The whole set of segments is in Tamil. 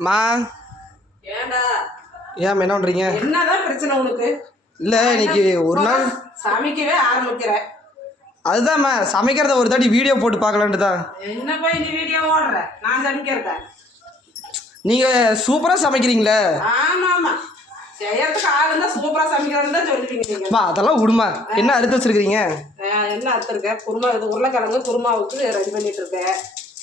மா. ஏண்டா? ஏன் என்ன பண்ணுறீங்க என்னதான் பிரச்சனை உனக்கு? இல்லை இன்னைக்கு ஒரு நாள். சமைக்கவே ஆரம்பிக்கிற அதுதான்மா சமைக்கிறத ஒரு தாட்டி வீடியோ போட்டு பார்க்கலான்ட்டு தான் என்ன போய் நீ வீடியோ ஓடுற? நான் சமைக்கிறத? நீங்கள் சூப்பராக சமைக்கிறீங்களே. ஆமா ஆமா செய்யறதுக்கு ஆள் இருந்தா சூப்பரா சமைக்கிறோன்னு தான் சொல்லுவீங்க நீங்க. மா அதெல்லாம் விடுமா. என்ன அறுத்து வச்சிருக்கிறீங்க? நான் என்ன அறுத்துருக்க? குருமா இது உருளைக்கிழங்கு குருமாவுக்கு ரெடி பண்ணிட்டு இருக்கேன்.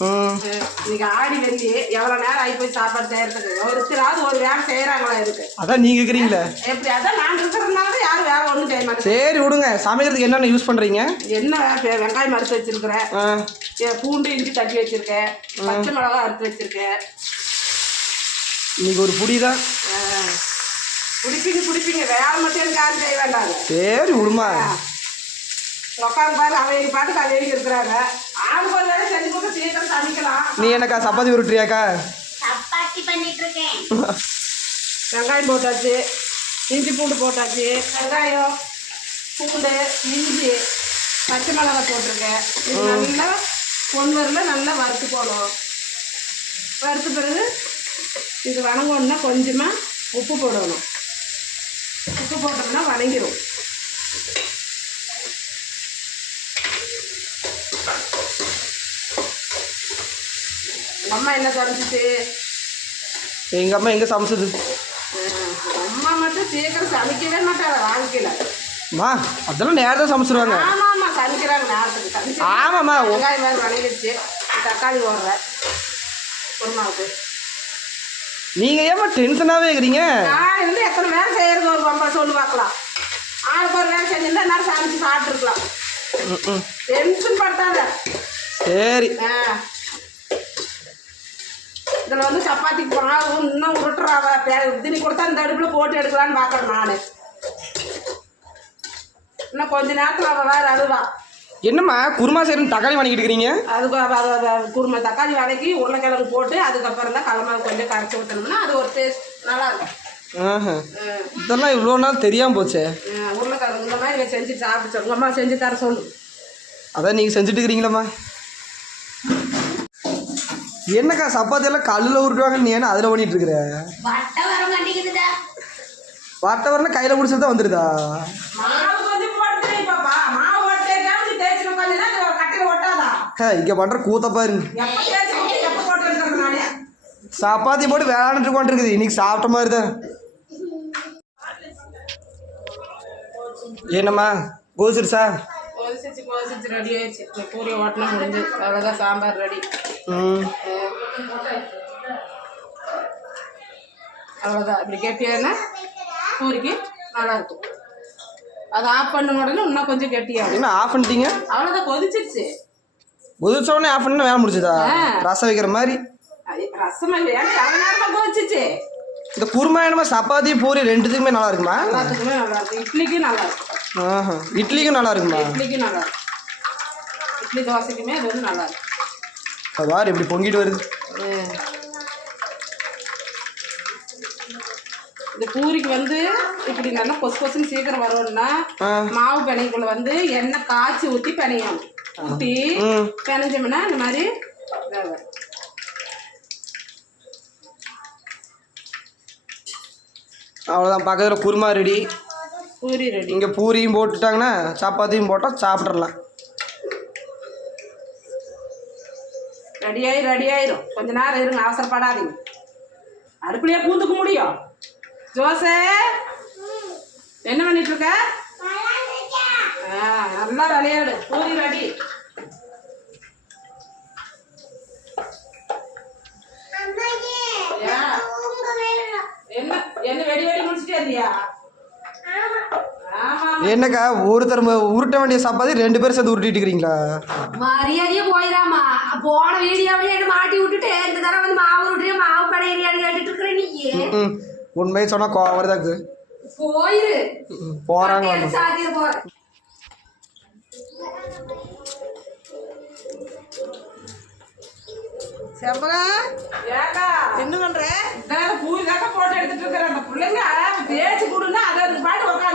இன்னைக்கு ஆடி வெள்ளி. எவ்வளவு நேரம் ஆகி போய் சாப்பாடு செய்யறதுக்கு? ஒருத்தராவது ஒரு வேலை செய்யறாங்களா இருக்கு அதான் நீங்கள் இருக்கிறீங்களே எப்படி? அதான் நான் இருக்கிறதுனால தான் யாரும் வேலை ஒன்றும் செய்ய மாட்டேன் சரி விடுங்க. சமைக்கிறதுக்கு என்னென்ன யூஸ் பண்ணுறீங்க என்ன வெங்காயம் அறுத்து வச்சிருக்கிறேன். பூண்டு இஞ்சி தட்டி வச்சிருக்கேன். பச்சை மிளகா அறுத்து வச்சிருக்கேன். இன்னைக்கு ஒரு புடி தான். பிடிப்பீங்க வேலை மட்டும் எனக்கு யாரும் செய்ய வேண்டாங்க சரி விடுமா. உட்காந்து பாரு அவங்க பாட்டுக்கு அவங்க இருக்கிறாங்க. ஆள் கொஞ்ச நேரம் செஞ்சு நீ என்னக்கா சப்பாத்தி உருட்டுறியாக்கா? சப்பாத்தி பண்ணிட்டு இருக்கேன் வெங்காயம் போட்டாச்சு இஞ்சி பூண்டு போட்டாச்சு வெங்காயம் பூண்டு இஞ்சி பச்சை மிளகாய் போட்டிருக்கேன். இது நல்லா பொன் வரல நல்லா வறுத்து போகணும் வறுத்த பிறகு இது வணங்கணுன்னா கொஞ்சமாக உப்பு போடணும். உப்பு போட்டோம்னா வணங்கிடும் அம்மா என்ன சமைச்சிச்சு? எங்கள் அம்மா எங்கே சமைச்சது? அம்மா மட்டும் சீக்கிரம் சமைக்கவே மாட்டாங்க வாழ்க்கையில. மா அதெல்லாம் நேரத்தை சமைச்சிருவாங்க. ஆமா ஆமா சமைக்கிறாங்க நேரத்துக்கு. சமைச்சு ஆமாம்மா வெங்காயம் வேறு வணங்கிடுச்சு தக்காளி ஓடுறேன் குருமாவுக்கு நீங்கள் ஏமா டென்ஷனாகவே இருக்கிறீங்க? நான் இருந்து எத்தனை வேலை செய்யறது ஒரு பம்பா சொல்லு பார்க்கலாம். ஆளுக்கு ஒரு வேலை செஞ்சிருந்தா நேரம் சமைச்சு சாப்பிட்ருக்கலாம் டென்ஷன் படுத்தாத. சரி. ஆ. இதில் வந்து சப்பாத்திக்கு மாவு இன்னும் உருட்டுறாவ தினி கொடுத்தா இந்த அடுப்பில் போட்டு எடுக்கலான்னு பார்க்குறேன் நான். இன்னும் கொஞ்ச நேரத்தில் அவள் வேறு அழுவா. என்னம்மா குருமா செய்யணும் தக்காளி வணங்கிட்டு இருக்கிறீங்க? அதுக்கு குருமா தக்காளி வதக்கி உருளைக்கிழங்கு போட்டு அதுக்கப்புறம் தான் கடலை கொஞ்சம் கரைச்சி ஊற்றணும்னா அது ஒரு டேஸ்ட் நல்லா இருக்கும். ஆஹா. இதெல்லாம் இவ்வளோ நாள் தெரியாமல் போச்சே. உருளைக்கிழங்கு இந்த மாதிரி செஞ்சு சாப்பிட்டு சொல்லு. உங்க அம்மா செஞ்சு தர சொல்லு. அதான் நீங்கள் செஞ்சுட்டு இருக்கிறீங்களம்மா. என்னக்கா சப்பாத்தி எல்லாம் கல்லில் உருட்டுவாங்க நீ என்ன அதில் பண்ணிட்டு இருக்கிற? வட்டை வரலாம் கையில் பிடிச்சது தான் ஹே இங்கே பண்ணுற கூத்த பாருங்க. சப்பாத்தி போட்டு விளையாண்டுட்டு உட்காந்துருக்குது இன்னைக்கு சாப்பிட்ட மாதிரி தான் என்னம்மா கோசிருச்சா கொதிச்சிச்சு கொதிச்சிச்சு ரெடி ஆயிடுச்சு. பூரி ஓட்டணும் முடிஞ்சு. அவ்வளோதான் சாம்பார் ரெடி அவ்வளோதான் இப்படி கெட்டியானா பூரிக்கு நல்லா இருக்கும் அதை ஆஃப் பண்ண உடனே இன்னும் கொஞ்சம் கெட்டியாகும். என்ன ஆஃப் பண்ணிட்டீங்க? அவ்வளோதான் கொதிச்சிருச்சு. கொதிச்ச உடனே ஆஃப் பண்ணா வேலை முடிச்சதா. ரசம் வைக்கிற மாதிரி? ரசம் கொதிச்சிச்சு இந்த குருமா என்னமா சப்பாத்தி பூரி ரெண்டுத்துக்குமே நல்லா இருக்குமா? எல்லாத்துக்குமே நல்லா இருக்கும் இட்லிக்கும் நல்லா இருக்கும் இட்லிக்கும் நல்லா இருக்குமா? இட்லிக்கும் நல்லா இருக்கும் இட்லி தோசைக்குமே அது வந்து நல்லா இருக்கும் அது பாரு இப்படி பொங்கிட்டு வருது. இந்த பூரிக்கு வந்து இப்படி நல்லா கொசு கொசுன்னு சீக்கிரம் வரணும்னா ஆ. மாவு பிணைக்குள்ள வந்து எண்ணெய் காய்ச்சி ஊற்றி பிணையணும் ஊற்றி ம். பிணைஞ்சோம்னா இந்த மாதிரி. அவ்வளோதான் பக்கத்தில் குருமா ரெடி. பூரி ரெடி. இங்கே பூரியும் போட்டுட்டாங்கன்னா சப்பாத்தியும் போட்டால் சாப்பிட்றலாம் ரெடி ஆகி ரெடி ஆயிரும் கொஞ்ச நேரம் இருங்க அவசரப்படாதீங்க. அடுப்புலயே பூந்துக்க முடியும். ஜோசே என்ன பண்ணிட்டு இருக்க? ஆ, நல்லா விளையாடு. பூரி ரெடி? என்ன என்ன வெடி வெடி முடிச்சிட்டே இருந்தியா என்னக்கா ஒருத்தர் ம- உருட்ட வேண்டிய சப்பாத்தி ரெண்டு பேரும் சேர்ந்து உருட்டிட்டு இருக்கிறீங்களா? மரியாதையே போயிடாமா போன வீடியோவிலே என்ன மாட்டி விட்டுட்டு இந்த தடவை வந்து மாவு விட்டுட்டு மாவு படையிறியான்னு கேட்டுட்டு இருக்கிற நீ ம் உண்மையை சொன்னால் கோவம் வருதாக்கு? போயிரு. வந்து. சாத்திய போற செம்பகா ஏக்கா. என்ன பண்ற? பூரி தாக்கா போட்டு எடுத்துட்டு இருக்கிறேன். அந்த பிள்ளைங்க பேச்சு கொடுன்னா அது பாட்டு இருக்குதுக்கா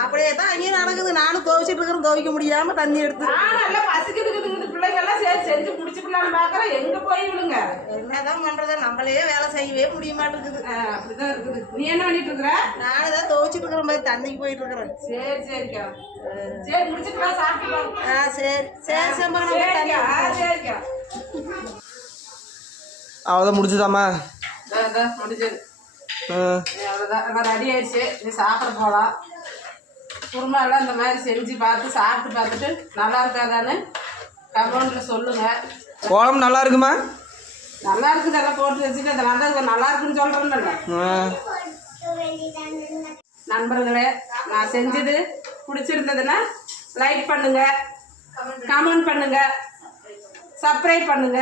அப்படியே தான் அங்கேயும் நடக்குது. நானும் துவைச்சிட்டு இருக்கிறேன் துவைக்க முடியாம தண்ணி எடுத்து. நல்லா பசிக்கிட்டு இருக்குது இந்த பிள்ளைங்க எல்லாம் சேர்த்து செஞ்சு முடிச்சுக்கலாம்னு பாக்குறேன் எங்க போய் விடுங்க? என்னதான் பண்றது? நம்மளே வேலை செய்யவே முடிய மாட்டேங்குது. ஆஹ் அப்படிதான் இருக்குது. நீ என்ன பண்ணிட்டு இருக்கிற? நானும் தான் துவைச்சிட்டு இருக்கிற மாதிரி தண்ணிக்கு போயிட்டு இருக்கிறேன். சரி சரிக்கா. சரி முடிச்சுக்கலாம் சாப்பிட்டுக்கலாம் ஆ சரி. சரி சம்பா நம்ம தண்ணி சரிக்கா. ஆ, சரிக்கா. அவ்வளோதான் முடிச்சுதாம்மா இந்தா, இந்தா, முடிஞ்சது. அவ்வளோதான் ரெடி ஆயிடுச்சு. நீ சாப்பிட போகலாம் குருமா எல்லாம் இந்த மாதிரி செஞ்சு பார்த்து சாப்பிட்டு பார்த்துட்டு நல்லா இருக்காதான்னு கமெண்ட்ல சொல்லுங்க. குழம்பு நல்லா இருக்குமா? நல்லா இருக்குது எல்லாம் போட்டு வச்சுட்டு அது நல்லா இருக்கு நல்லா இருக்குன்னு சொல்றேன்ல. ஆ, நண்பர்களே நான் செஞ்சது பிடிச்சிருந்ததுன்னா லைக் பண்ணுங்க கமெண்ட் பண்ணுங்க சப்ஸ்கிரைப் பண்ணுங்க.